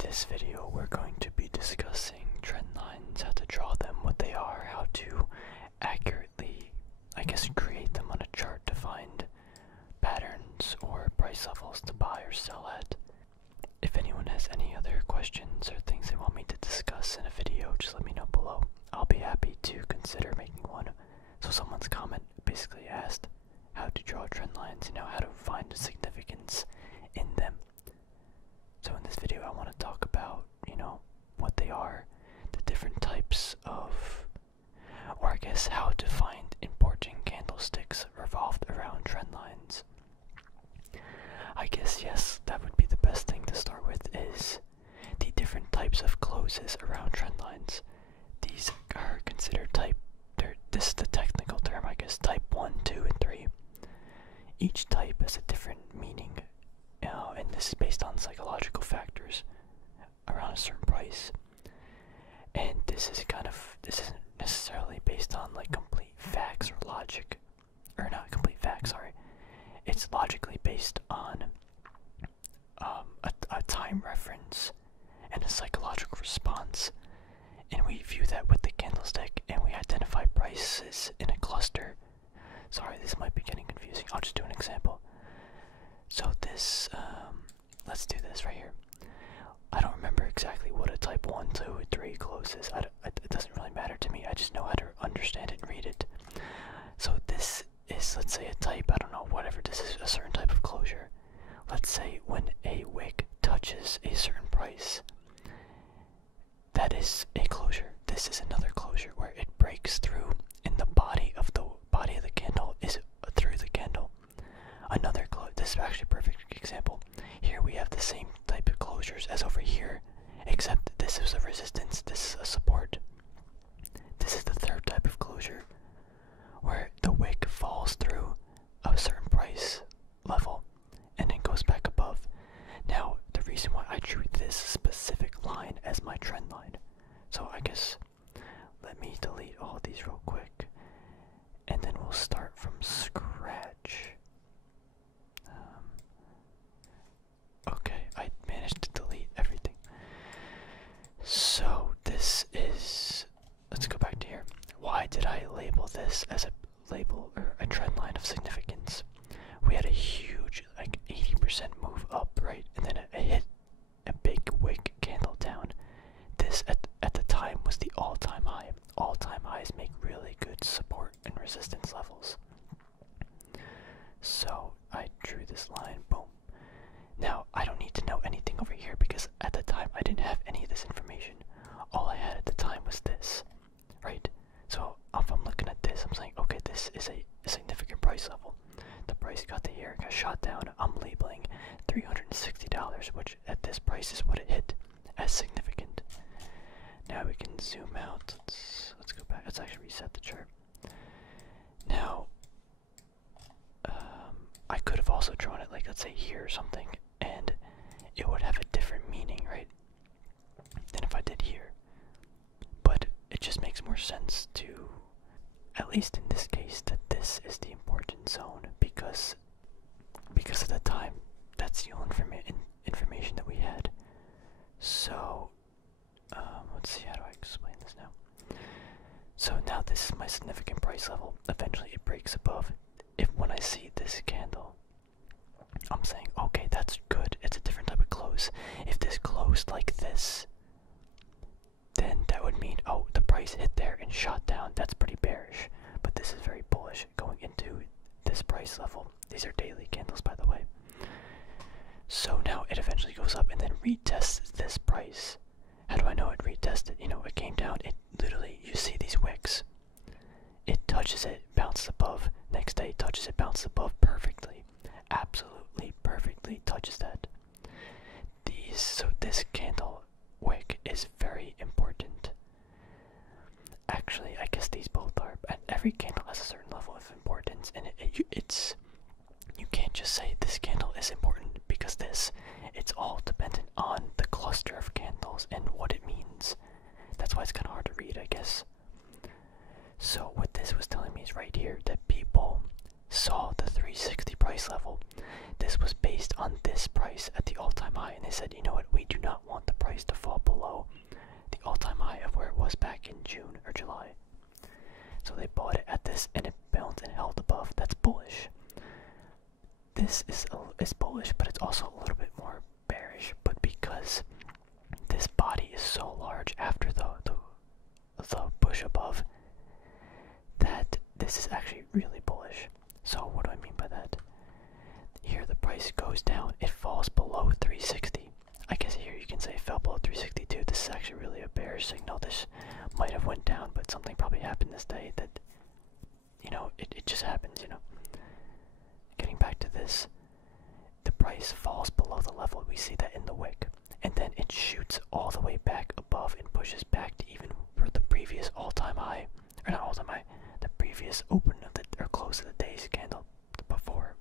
this video, we're going to be discussing trend lines, how to draw them, what they are, how to accurately, create them on a chart to find patterns or price levels to buy or sell at. If anyone has any other questions or things they want me to discuss in a video, just let me know below. I'll be happy to consider making one. So someone's comment basically asked how to draw trend lines, how to find the significance in them. So in this video I want to talk about, what they are, the different types of, or how to find important candlesticks revolved around trend lines. Yes, that would be the best thing to start with, is the different types of closes around trend lines. These are considered this is the technical term, type 1, 2, and 3. Each type has a different meaning, and this is based on psychological factors around a certain price. And this isn't necessarily based on complete facts or logic, or not complete facts, sorry. It's logically based on a time reference and a psychological response, and we view that with the candlestick, and we identify prices in a cluster. Sorry, this might be getting confusing. I'll just do an example. So this, let's do this right here. I don't remember exactly what a type 1, 2, 3 close is. It doesn't really matter to me. I just know how to understand it and read it. So this is, let's say, a type, I don't know, whatever. This is a certain type of closure. Let's say when a wick touches a certain price, that is a closure. This is another closure where it breaks through, and the body of the candle is through the candle. Another this is actually a perfect example. Here we have the same type of closures as over here, except this is a resistance, this is a support. This is the third type of closure, where the wick falls through a certain price level and then goes back above. Now, the reason why I drew this specific line as my trend line, so let me delete all of these real quick, and then we'll start from scratch. Okay, I managed to delete everything. So this is, let's go back to here. Why did I label this as a label or a trend line of significance? We had a huge, 80% move up, right? And then it hit a big wick candle down. This at the time was the all-time high. All-time highs make really good support and resistance levels. So I drew this line, boom. Now I don't need to know anything over here because at the time I didn't have any of this information. All I had at the time was this, right? So if I'm looking at this, I'm saying, okay, this is a significant price level. The price got to here, got shot down. I'm labeling $360, which at this price is what it hit as significant. Now we can zoom out. Let's go back. Let's actually reset the chart. Now, I could have also drawn it let's say here or something, and it would have a different meaning, right, than if I did here. But it just makes more sense to, at least in this case, that this is the important zone because at the time that's the only information that we had. So let's see, how do I explain this now? So now this is my significant price level. Eventually it breaks above. When I see this candle, I'm saying, okay, that's good. It's a different type of close. If this closed like this, then that would mean, oh, the price hit there and shot down. That's pretty bearish. But this is very bullish going into this price level. These are daily candles, by the way. So now it eventually goes up and then retests this price. How do I know it retested? It came down. It literally, you see these wicks. It touches it, bounces above. Next day, touches it, bounces above perfectly. Absolutely perfectly touches that. So this candle wick is very important. Actually, I guess these both are. Every candle has a certain level of importance, and you can't just say this candle is important because this. It's all dependent want the price to fall below the all-time high of where it was back in June or July. So they bought it at this, and it bounced and held above. That's bullish. This is bullish, but it's also a little bit more bearish. But because this body is so large after the push above, that this is actually really bullish. So what do I mean by that? Here the price goes down, it falls below 360. I guess here you can say it fell below 362. This is actually really a bearish signal. This might have went down, but something probably happened this day that, you know, it just happens, you know. Getting back to this, the price falls below the level. We see that in the wick. And then it shoots all the way back above and pushes back to even for the previous all-time high. Or not all-time high, the previous open of the, or close of the day's candle before.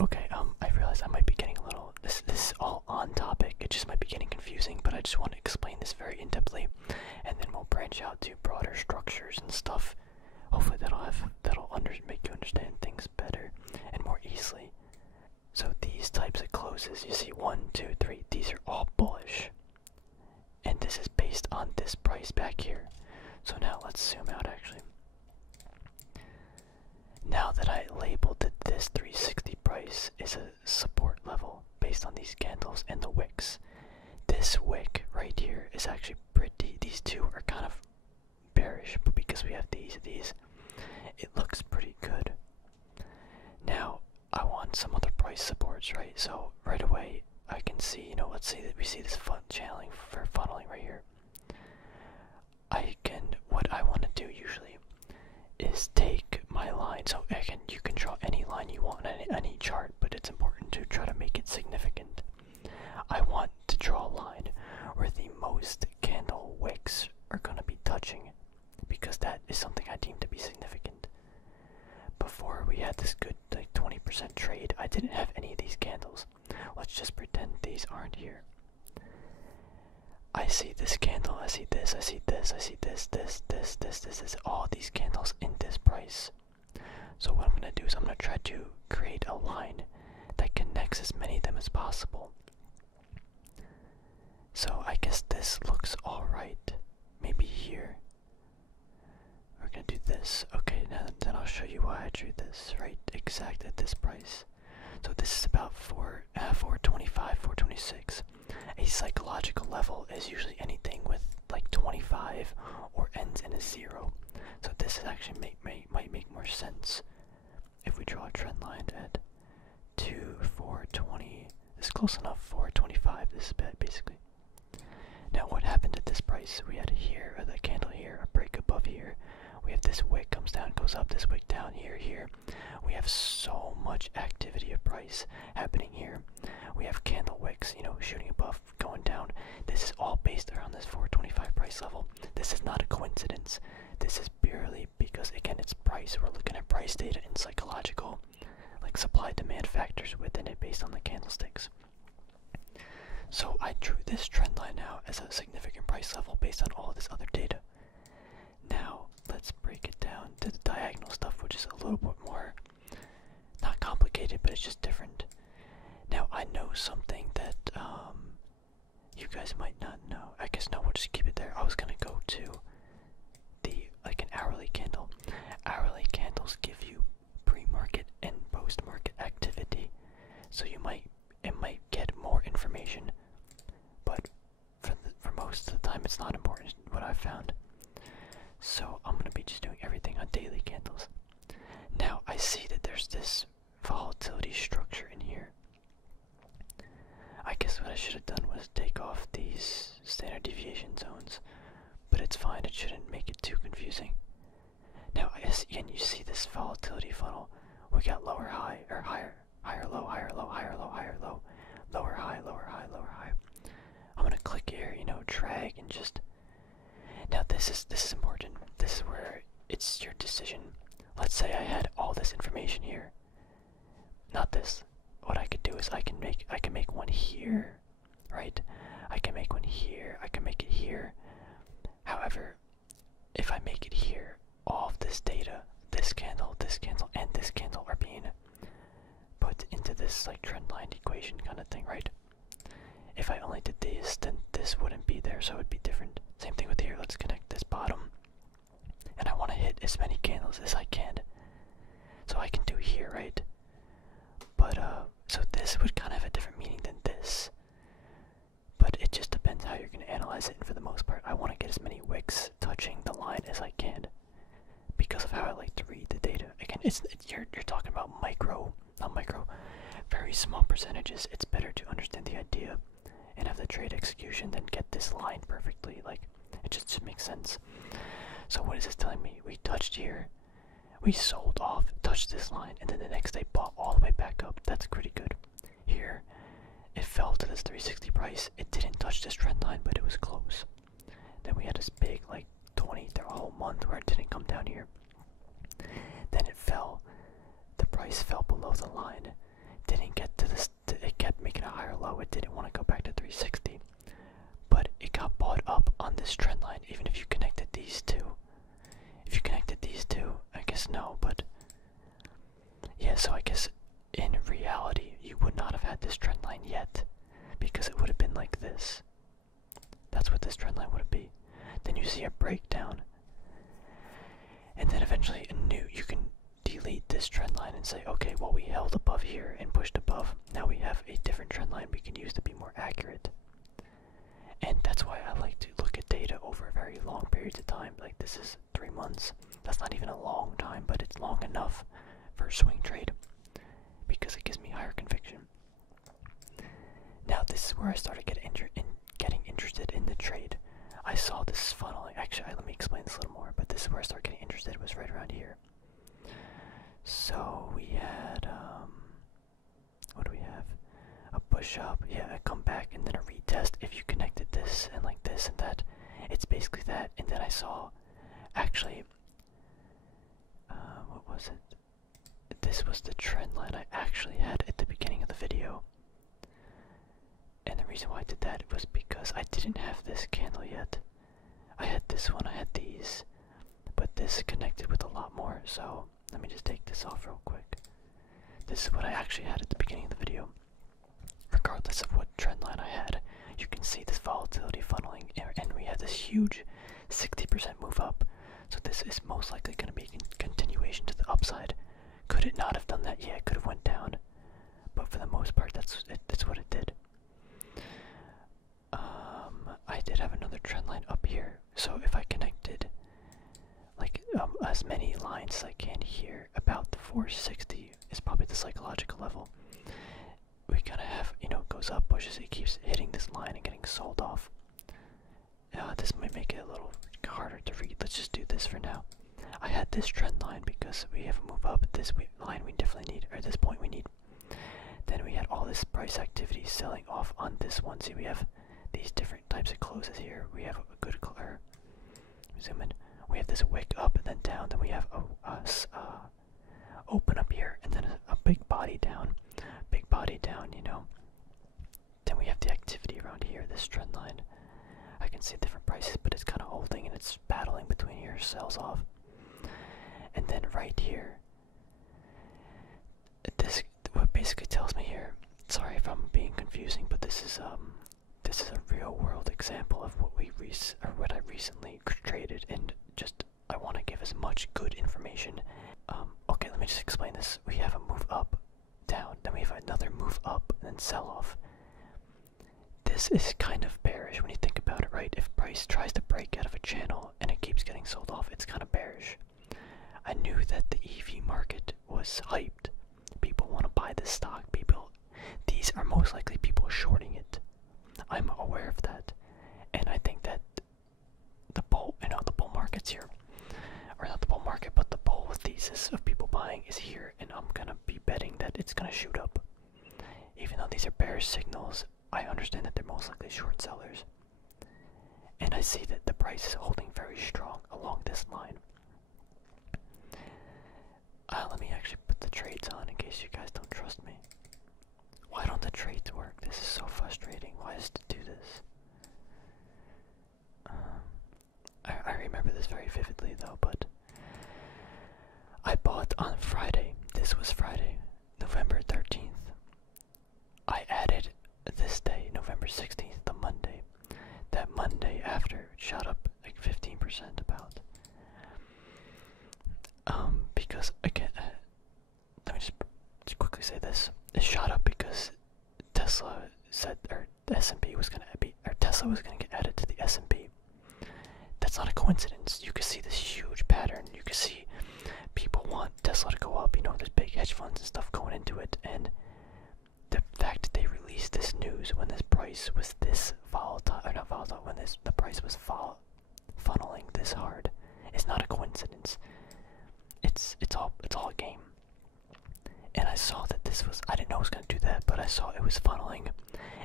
Okay, I realize I might be getting a little, this is all on topic, it just might be getting confusing, but I just want to explain this very in-depthly, and then we'll branch out to broader structures and stuff. Hopefully that'll make you understand things better and more easily. So these types of closes, you see 1, 2, 3, these are all bullish. And this is based on this price back here. So now let's zoom out actually. Now that I labeled that this 360 price is a support level based on these candles and the wicks, this wick right here is actually pretty, these two are kind of bearish, but because we have these, it looks pretty good. Now, I want some other price supports, right? So right away, I can see, you know, let's see that we see this channeling for funneling right here. What I want to do usually is take my line. So again, you can draw any line you want on any chart, but it's important to try to make it significant. I want to draw a line where the most candle wicks are going to be touching, because that is something I deem to be significant. Before we had this good like 20% trade, I didn't have any of these candles. Let's just pretend these aren't here. I see this candle, I see this, I see this, I see this, all these candles in this price. So what I'm going to do is I'm going to try to create a line that connects as many of them as possible. So I guess this looks alright. Maybe here. We're going to do this. Okay, now then I'll show you why I drew this, right? Exact at this price. So this is about 425, 426. A psychological level is usually anything with like 25 or ends in a 0. So this is actually might make more sense if we draw a trend line at 420. It's close enough. 425. This is basically. Now what happened at this price? We had here, the candle here, a break above here. We have this wick comes down, goes up, this wick down here. We have so much activity of price happening here. We have candle wicks, you know, shooting above, going down. This is all based around this 425 price level. This is not a coincidence. This is purely because, again, it's price. We're looking at price data and psychological, like supply-demand factors within it based on the candlesticks. So I drew this trend line now as a significant price level based on all this other data. Now, let's break it down to the diagonal stuff, which is a little bit more, not complicated, but it's just different. Now, I know something that you guys might not know. I guess no, we'll just keep it there. I was going to go to like an hourly candle. Hourly candles give you pre-market and post-market activity. So it might get more information, but for most of the time it's not important, what I've found. So I'm going to be just doing everything on daily candles. Now I see that there's this volatility structure in here. I guess what I should have done was take off these standard deviation zones, but it's fine, it shouldn't make it too confusing. Now again, you see this volatility funnel. We got lower high, or higher low, higher low, higher low, higher low, lower high, lower high, lower high. I'm gonna click here, you know, drag and just. Now this is important. This is where it's your decision. Let's say I had all this information here. Not this. What I could do is I can make one here, right? I can make one here. I can make it here. However, if I make it here, all of this data, this candle, and this candle are being put into this like trend line equation kind of thing, right? If I only did this, then this there, so it'd be different. Same thing with here. Let's connect this bottom, and I want to hit as many candles as I can. So I can do here, right? But so this would kind of have a different meaning than this. But it just depends how you're going to analyze it, and for the most part, I want to get as many wicks touching the line as I can, because of how I like to read the data. Again, you're talking about not micro, very small percentages. It's better to understand the idea and have the trade execution than get this line perfectly. Like, it just makes sense. So what is this telling me? We touched here, we sold off, touched this line, and then the next day bought all the way back up. That's pretty good. Here, it fell to this 360 price. It didn't touch this trend line, but it was close. Then we had this big, like, 20 through a whole month where it didn't come down here. Then it fell. The price fell below the line. Didn't get to this. It kept making a higher low. It didn't want to go back to 360. But it got bought up on this trend line, even if you connected these two. If you connected these two, I guess no, but yeah, so I guess in reality, you would not have had this trend line yet, because it would have been like this. That's what this trend line would be. Then you see a breakdown, and then eventually you can delete this trend line and say, okay, well, we held above here and pushed above. Now we have a different trend line we can use to be more accurate. And that's why I like to look at data over very long periods of time. Like, this is 3 months. That's not even a long time, but it's long enough for a swing trade, because it gives me higher conviction. Now this is where I started getting interested in the trade. I saw this funnel. Actually, let me explain this a little more, but this is where I started getting interested. It was right around here. So we had, what do we have? A push up, yeah, a comeback, and then a retest. If you connected this and like this and that, it's basically that. And then I saw, actually, what was it? This was the trend line I actually had at the beginning of the video. And the reason why I did that was because I didn't have this candle yet. I had this one, I had these, but this connected with a lot more. So let me just take this off real quick. This is what I actually had at the beginning of the video. Regardless of what trend line I had, you can see this volatility funneling, and we had this huge 60% move up. So this is most likely going to be a continuation to the upside. Could it not have done that? Yeah, it could have went down, but for the most part, that's what it did. I did have another trend line up here, so if I connected like as many lines as I can here, about the 460 is probably the psychological level. We kind of have, it goes up, pushes, it keeps hitting this line and getting sold off. This might make it a little harder to read. Let's just do this for now. I had this trend line because we have a move up. This line we definitely need, or this point we need. Then we had all this price activity selling off on this one. See, we have these different types of closes here. We have a good color. Zoom in. We have this wick up and then down. Then we have a open up here and then a big body down. Big body down, Then we have the activity around here, this trend line. I can see different prices, but it's kind of holding and it's battling between here, sells off. And then right here, this what basically tells me here, sorry if I'm being confusing, but this is a real world example of what I recently traded, and just I want to give as much good information. Okay, let me just explain this. We have a move up, down, then we have another move up, and then sell off. This is kind of bearish when you think about it, right? If price tries to break out of a channel and it keeps getting sold off, it's kind of bearish. I knew that the EV market was hyped. People want to buy this stock. These are most likely people shorting it. I'm aware of that, and I think that the bull market's here, or not the bull market, but the bull thesis of people buying is here, and I'm gonna be betting that it's gonna shoot up. Even though these are bearish signals, I understand that they're most likely short sellers, and I see that the price is holding very strong along this line. Let me actually put the trades on in case you guys don't trust me. Why don't the trades work? This is so frustrating. Why does it do this? I remember this very vividly though, but I bought on Friday. This was Friday, November 13th. I added this day, November 16th, the Monday. That Monday 10% about. Because again, let me just quickly say this: it shot up because Tesla said, or the S&P was gonna be, or Tesla was gonna get added to the S&P. That's not a coincidence. You can see this huge pattern. You can see people want Tesla to go up. You know, there's big hedge funds and stuff going into it, and the fact that they released this news when this price was this volatile, or not volatile, when the price was funneling this hard, is not a coincidence. It's all a game. And I saw that this was, I didn't know it was gonna do that, but I saw it was funneling,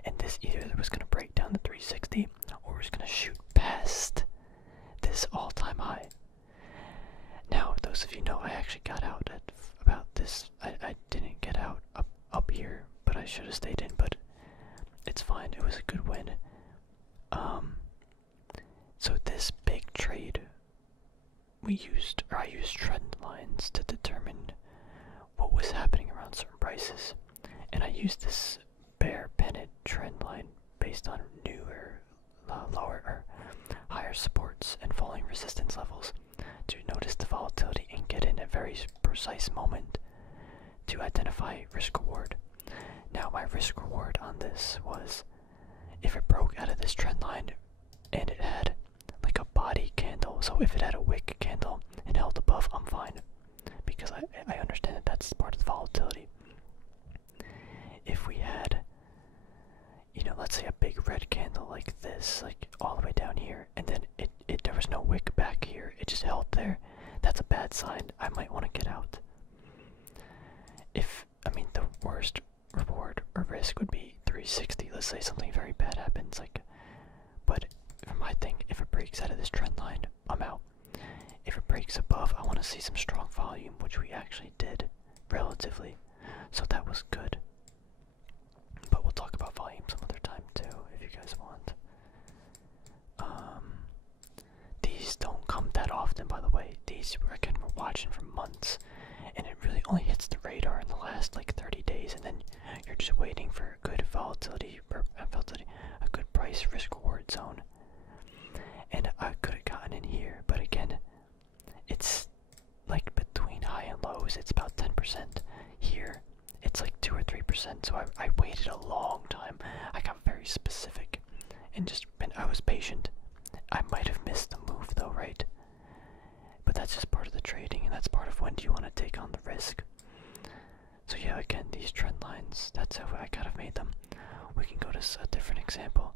and this either was gonna break down to 360 or it was gonna shoot past this all-time high. Now, those of you know, I actually got out at about this. I didn't get out up here, but I should have stayed in, but it's fine. It was a good win. So this big trade, I used trend lines to determine what was happening around certain prices, and I used this bear pennant trend line based on newer, lower or higher supports and falling resistance levels to notice the volatility and get in a very precise moment to identify risk reward. Now my risk reward on this was, if it broke out of this trend line and it had like a body candle, so if it had a wick candle and held above, I'm fine, because I understand that that's part of the volatility. If we had, you know, let's say a big red candle like this, like all the way down here, and then there was no wick back here, it just held there, that's a bad sign. I might want to get out. The worst reward or risk would be 360. Let's say something very bad happens, but for my thing, if it breaks out of this trend line, I'm out. If it breaks above, I want to see some strong volume, which we actually did, relatively, so that was good. But we'll talk about volume some other time too, if you guys want. These don't come that often, by the way. These, again, we're watching for months, and it really only hits the radar in the last like 30 days, and then you're just waiting for a good volatility, a good price risk reward zone. And I could have gotten in here, but again, it's like between high and lows, it's about 10%. Here, it's like 2 or 3%, so I waited a long time. I got very specific, and I was patient. I might have missed the move though, right? But that's just part of the trading, and that's part of when do you want to take on the risk. So yeah, again, these trend lines, that's how I kind of made them. We can go to a different example.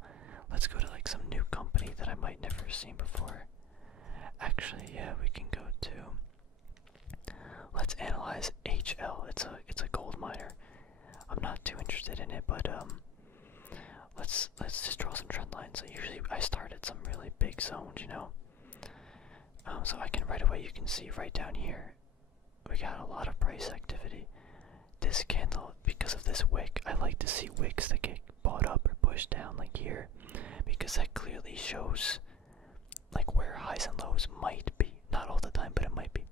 Let's go to like some new company that I might never have seen before. Actually, yeah, we can go to, let's analyze HL. It's a gold miner. I'm not too interested in it, but let's just draw some trend lines. So usually I start at some really big zones, you know. So I can right away, you can see right down here, we got a lot of price activity. This candle, because of this wick, I like to see wicks that get bought up or pushed down like here, because that clearly shows like where highs and lows might be. Not all the time, but it might be.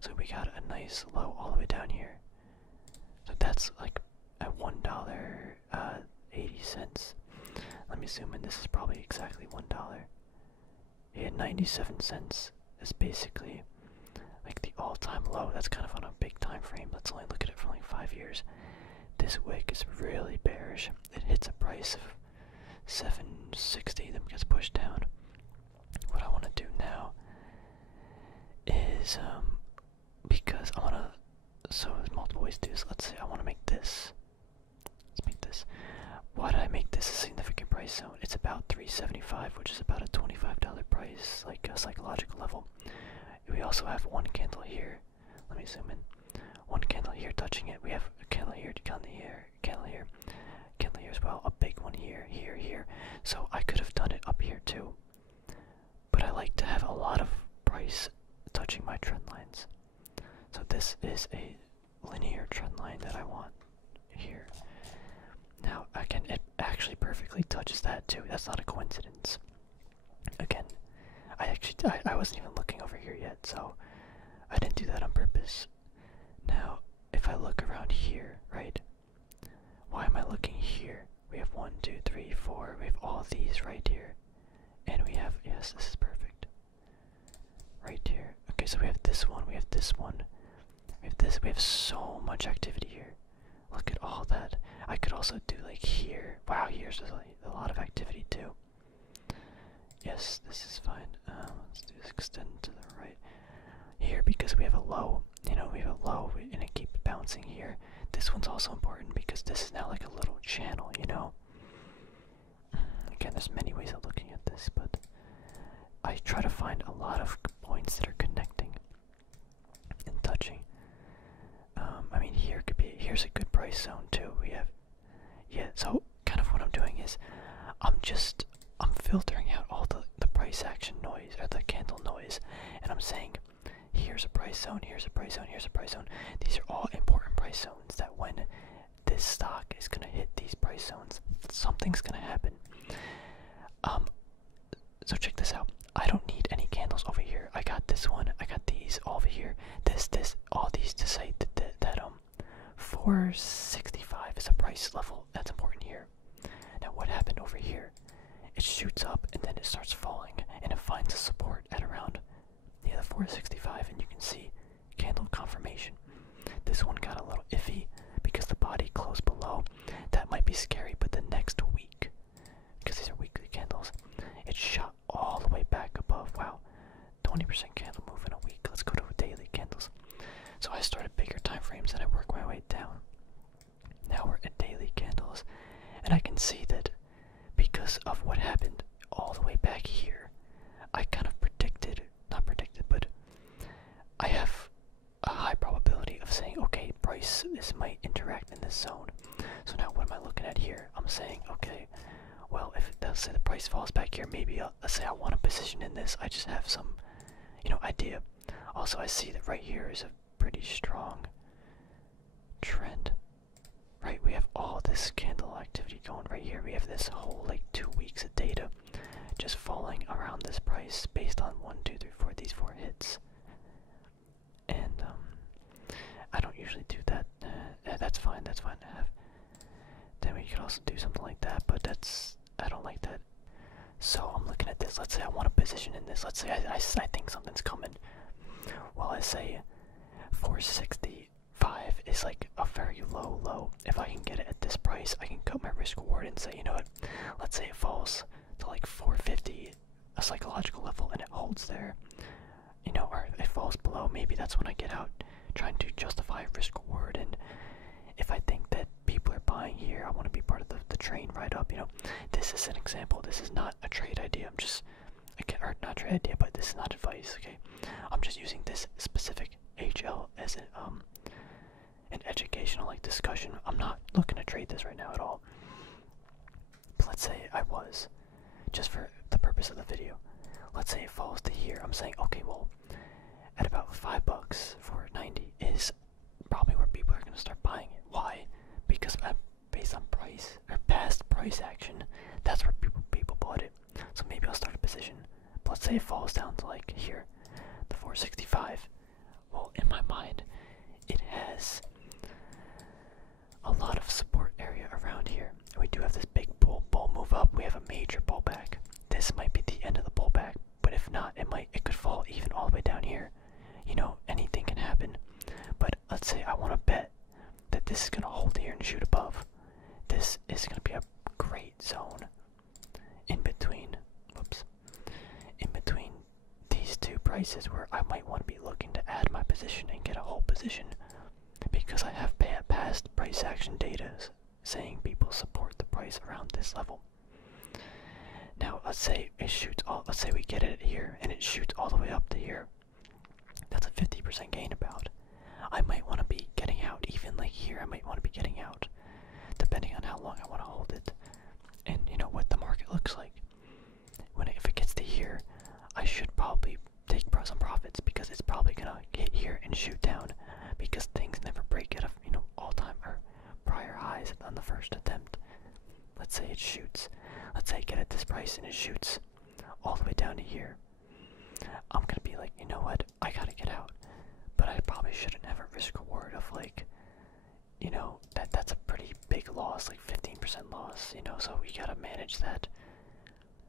So we got a nice low all the way down here. So that's like at $1.80. Let me zoom in. This is probably exactly $1. Yeah, 97 cents is basically like the all-time low. That's kind of on a big time frame. Let's only look at it for like 5 years. This wick is really bearish. It hits a price of 760, then gets pushed down. What I want to do now is because I want to, so there's multiple ways to do this. Let's say I want to make this. Let's make this. Why did I make this a significant price zone? It's about 375, which is about a $25 price, like a psychological level. We also have one candle here. Let me zoom in. One candle here touching it. We have a candle here, candle here, candle here, candle here as well. A big one here, here, here. So I could have done it up here too. But I like to have a lot of price touching my trend lines. So this is a linear trend line that I want here. Now, again, it actually perfectly touches that too. That's not a coincidence. Again, I wasn't even looking over here yet, so I didn't do that on purpose. Now, if I look around here, right? Why am I looking here? We have 1, 2, 3, 4. We have all these right here. And we have, yes, this is perfect. this one, we have this one, we have this. We have so much activity here. Look at all that. I could also do like here. Wow, here's a lot of activity too. Yes, this is fine. Let's do this, extend to the right here because we have a low. You know, we have a low and it keeps bouncing here. This one's also important because this is now like a little channel, you know. Again, there's many ways of looking at this, but I try to find a lot of points that are connecting and touching. I mean, here's a good price zone too. We have, yeah. So kind of what I'm doing is, I'm filtering out all the price action noise or the candle noise, and I'm saying, here's a price zone, here's a price zone, here's a price zone. These are all important price zones that when this stock is gonna hit these price zones, something's gonna happen. So check this out. I don't need any candles over here. I got this one. I got these over here. All these to say that 465 is a price level that's important here. Now what happened over here? It shoots up and then it starts falling and it finds a support at around the 465, and you can see candle confirmation. This one got a little iffy because the body closed below. That might be scary, but the next week, because these are weekly candles, it shot all the way back above. Wow, 20% candle move in a week. Let's go to daily candles. So I started bigger time frames and I work my way down. Now we're at daily candles, and I can see that because of what happened all the way back here, I kind of not predicted, but I have a high probability of saying, okay, this might interact in this zone. So now what am I looking at here? I'm saying, okay, well, if let's say the price falls back here, maybe let's say I want a position in this. I just have some, idea. Also, I see that right here is a pretty strong trend. Right, we have all this candle activity going right here. We have this whole like 2 weeks of data just falling around this price based on 1, 2, 3, 4, these 4 hits. And I don't usually do that. That's fine to have. Then we could also do something like that, but I don't like that. So I'm looking at this. Let's say I want a position in this. Let's say I think something's coming. Well, I say 465 is like a very low. If I can get it at this price, I can cut my risk reward and say, you know what? Let's say it falls to like 450, a psychological level, and it holds there. Or it falls below. Maybe that's when I get out, trying to justify risk reward. And if I think that people are buying here, I want to be part of the train right up. This is an example. This is not a trade idea. Or not trade idea, but this is not advice. Okay, I'm just using this specific HL as an educational discussion. I'm not looking to trade this right now at all. But let's say I was, just for the purpose of the video. Let's say it falls to here. I'm saying, okay, well, at about $5 for 90 is probably where people are going to start buying it. Why? Because based on price or past price action, that's where people bought it. So maybe I'll start a position. But let's say it falls down to like here, the 465. Well, in my mind, it has a lot of support area around here. And we do have this big bull move up. We have a major pullback. This might be the end of the pullback, but if not, it could fall even all the way down here. Anything can happen. But let's say I want to bet that this is going to hold here and shoot above. This is going to be a great zone in between these two prices where I might want to be looking to add my position and get a whole position, because I have past price action data saying people support the price around this level. Now let's say let's say we get it here and it shoots all the way up to here. That's a 50% gain about. I might want to be getting out, even like here I might want to be getting out, depending on how long I want to hold it, and what the market looks like. If it gets to here, I should probably take some profits, because it's probably gonna hit here and shoot down, because things never break out of all-time or prior highs on the first attempt. Let's say it shoots. Let's say I get at this price and it shoots all the way down to here. I'm gonna be like, you know what? I gotta get out. But I probably shouldn't have a risk reward of like, that's a pretty big loss, like 15% loss, so we gotta manage that.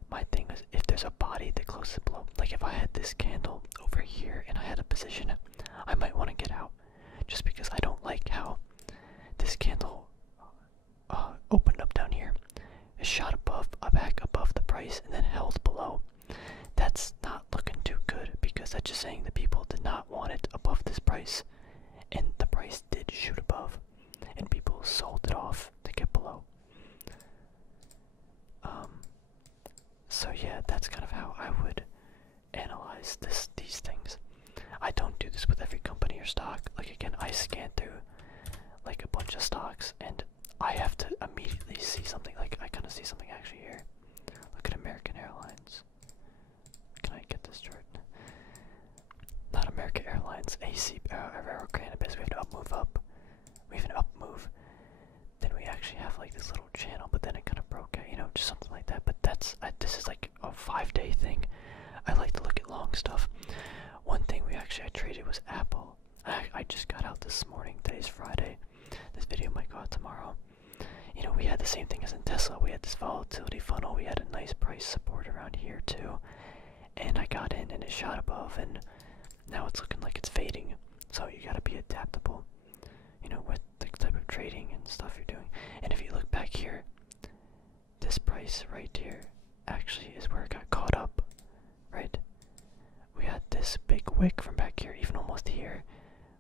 My thing is, if there's a body anybody that closes below. Like if I had this candle over here and I had a position, I might want to get out, just because I don't like how this candle opened up down here, it shot above, back above the price, and then held below. That's not looking too good, because that's just saying the people did not want it above this price, and the price did shoot above, and people sold it off to get below. So yeah, that's kind of how I would analyze these things. I don't do this with every company or stock. Like again, I scan through like a bunch of stocks, and I have to immediately see something. Like I kind of see something actually here. Look at American Airlines. Can I get this chart? Not American Airlines. AC Aero Cannabis. We have to up move up. We have an up move. Then we actually have like this little channel, but then it kind of broke out, you know, just something like that. But that's this is like a 5-day thing. I like to look at long stuff. One thing I traded was Apple. I just got out this morning. Today's Friday. This video might go out tomorrow. You know, we had the same thing as in Tesla. We had this volatility funnel. We had a nice price support around here too. And I got in and it shot above, and now it's looking like it's fading. So you gotta be adaptable, you know, with the type of trading and stuff you're doing. And if you look back here, this price right here actually is where it got caught up, right? We had this big wick from back here, even almost here,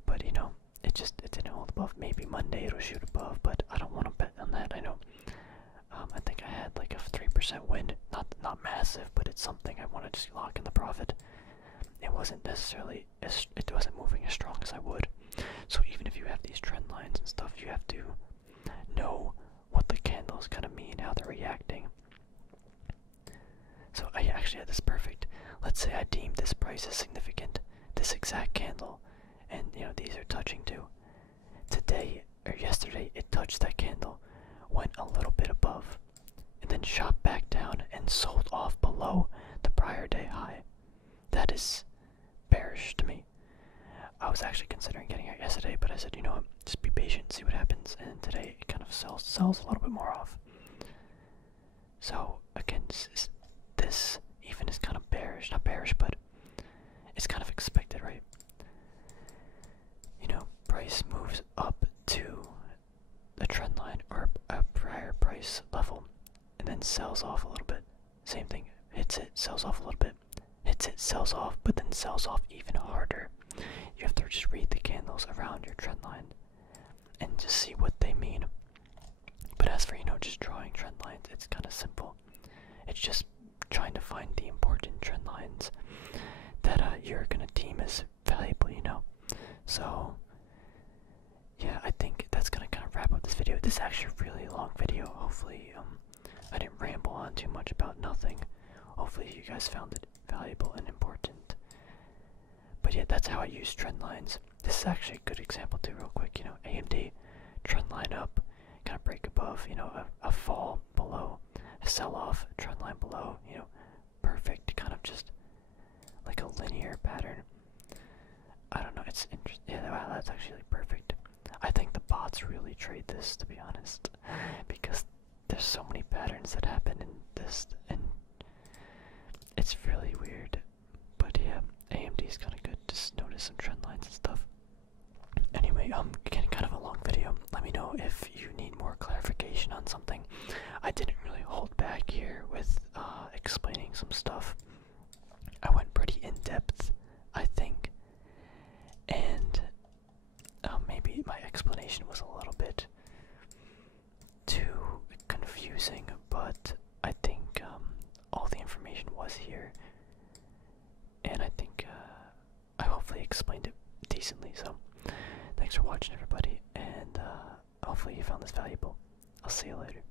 but you know, it didn't hold above. Maybe Monday it'll shoot above, but I don't want to bet on that. I know. I think I had like a 3% win, not massive, but it's something I want to just lock in the profit. It wasn't necessarily it wasn't moving as strong as I would. So even if you have these trend lines and stuff, you have to know what the candles kind of mean, how they're reacting. So I actually had this perfect. Let's say I deemed this price as significant, this exact candle, and you know these are touching too. Today or yesterday, it touched that candle, went a little bit above, and then shot back down and sold off below the prior day high. That is bearish to me. I was actually considering getting out yesterday, but I said, you know what, just be patient, see what happens. And today it kind of sells a little bit more off. So again, this even is kind of bearish, not bearish, but it's kind of expected, right? You know, price moves up to the trend line or a prior price level, and then sells off a little bit. Same thing, hits it, sells off a little bit, hits it, sells off, but then sells off even harder. You have to just read the candles around your trend line and just see what they mean. But as for, you know, just drawing trend lines, it's kind of simple. It's just trying to find the important trend lines that you're gonna deem as valuable, you know. So yeah, I think that's gonna kind of wrap up this video. This is actually a really long video. Hopefully I didn't ramble on too much about nothing. Hopefully you guys found it valuable and important. But yeah, that's how I use trend lines. This is actually a good example too, real quick. You know, AMD, trend line up, kind of break above, you know, a fall below, a sell off, trend line below, you know, perfect, kind of just like a linear pattern. I don't know, it's interesting. Yeah, wow, that's actually like perfect. I think the bots really trade this, to be honest, because there's so many patterns that happen in this, and it's really weird. But yeah, AMD is kind of good. Just notice some trend lines and stuff. Anyway, again, kind of a long video. Let me know if you need more clarification on something. I didn't really hold back here with explaining some stuff. I went pretty in depth, I think, and maybe my explanation was a little bit too confusing, but I think all the information was here, and I think I hopefully explained it decently. So thanks for watching, everybody, and hopefully you found this valuable. I'll see you later.